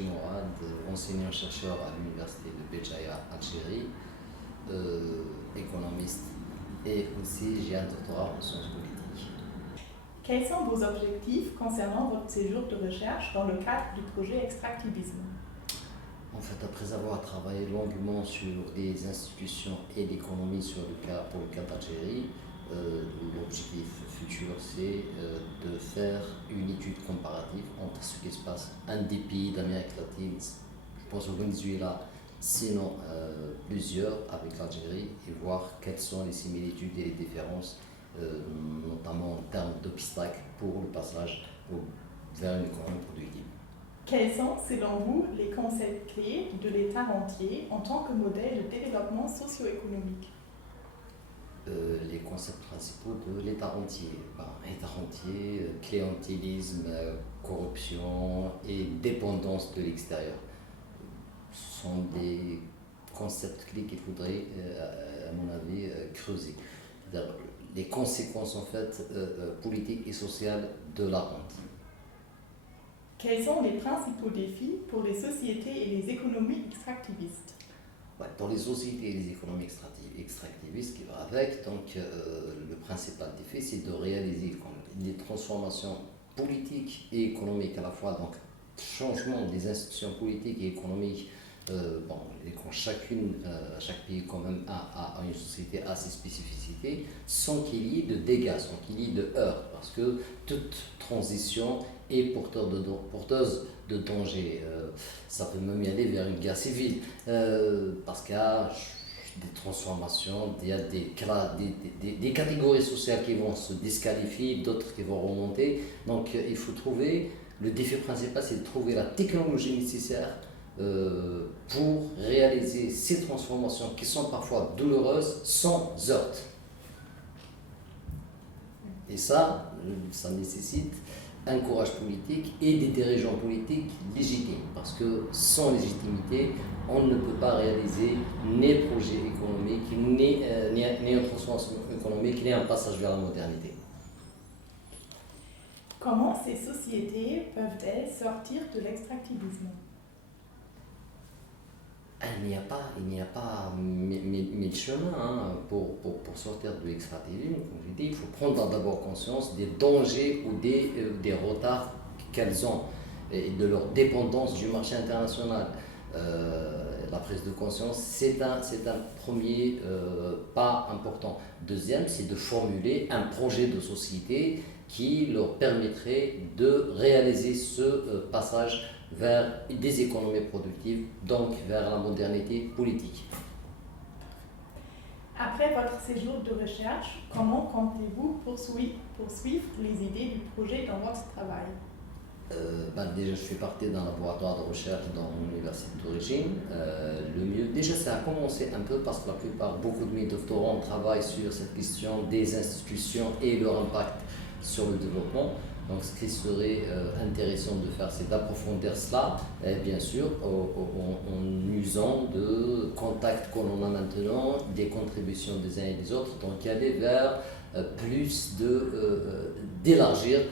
Mourad, enseignant-chercheur à l'université de Béjaïa, Algérie, économiste, et aussi j'ai un doctorat en sciences politiques. Quels sont vos objectifs concernant votre séjour de recherche dans le cadre du projet Extractivisme? En fait, après avoir travaillé longuement sur les institutions et l'économie pour le cas d'Algérie, l'objectif futur, c'est de faire une étude comparative entre ce qui se passe dans des pays d'Amérique latine, je pense au Venezuela, sinon plusieurs avec l'Algérie, et voir quelles sont les similitudes et les différences, notamment en termes d'obstacles pour le passage vers une économie productive. Quels sont, selon vous, les concepts clés de l'État rentier en tant que modèle de développement socio-économique? Les concepts principaux de l'État rentier. État rentier, clientélisme, corruption et dépendance de l'extérieur sont des concepts clés qu'il faudrait, à mon avis, creuser. Les conséquences en fait, politiques et sociales de la rente. Quels sont les principaux défis pour les sociétés et les économies extractivistes? Dans les sociétés et les économies extractivistes qui va avec, donc le principal défi, c'est de réaliser des transformations politiques et économiques à la fois, donc changement des institutions politiques et économiques, et quand chaque pays quand même a une société à ses spécificités, sans qu'il y ait de dégâts, sans qu'il y ait de heurts, parce que toute transition est porteuse de danger. Ça peut même y aller vers une guerre civile, parce qu'il y a des transformations, il y a des catégories sociales qui vont se disqualifier, d'autres qui vont remonter. Donc il faut trouver, le défi principal, c'est de trouver la technologie nécessaire pour réaliser ces transformations qui sont parfois douloureuses sans heurts. Et ça nécessite un courage politique et des dirigeants politiques légitimes, parce que sans légitimité, on ne peut pas réaliser ni projet économique, ni une transformation économique, ni un passage vers la modernité. Comment ces sociétés peuvent-elles sortir de l'extractivisme? Il n'y a pas mille chemins pour sortir de l'extractivisme. Comme je dis, il faut prendre d'abord conscience des dangers ou des retards qu'elles ont et de leur dépendance du marché international. La prise de conscience, c'est un premier pas important. Deuxième, c'est de formuler un projet de société qui leur permettrait de réaliser ce passage vers des économies productives, donc vers la modernité politique. Après votre séjour de recherche, comment comptez-vous poursuivre les idées du projet dans votre travail? Déjà, je suis parti d'un laboratoire de recherche dans mon université d'origine. Le mieux, déjà, ça a commencé un peu parce que beaucoup de mes doctorants travaillent sur cette question des institutions et leur impact sur le développement. Donc, ce qui serait intéressant de faire, c'est d'approfondir cela, et bien sûr, en usant de contacts que l'on a maintenant, des contributions des uns et des autres, donc aller vers d'élargir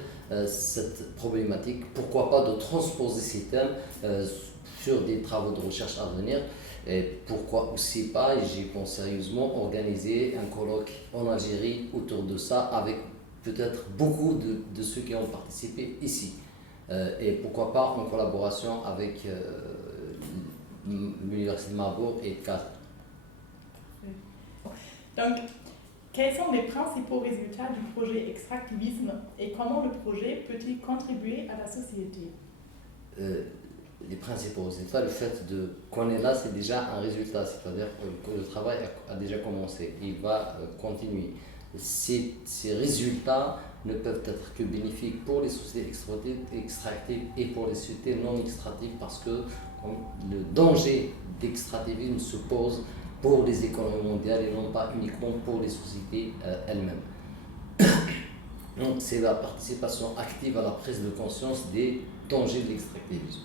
cette problématique, pourquoi pas de transposer ces thèmes sur des travaux de recherche à venir, et pourquoi aussi pas, et j'y pense sérieusement, organiser un colloque en Algérie autour de ça avec peut-être beaucoup de ceux qui ont participé ici. Et pourquoi pas en collaboration avec l'Université de Marbourg et CAD. Donc, quels sont les principaux résultats du projet Extractivisme et comment le projet peut-il contribuer à la société? Les principaux résultats, le fait qu'on est là, c'est déjà un résultat, c'est-à-dire que le travail a déjà commencé, il va continuer. Ces résultats ne peuvent être que bénéfiques pour les sociétés extractives et pour les sociétés non extractives, parce que le danger d'extractivisme se pose pour les économies mondiales et non pas uniquement pour les sociétés elles-mêmes. Donc c'est la participation active à la prise de conscience des dangers de l'extractivisme.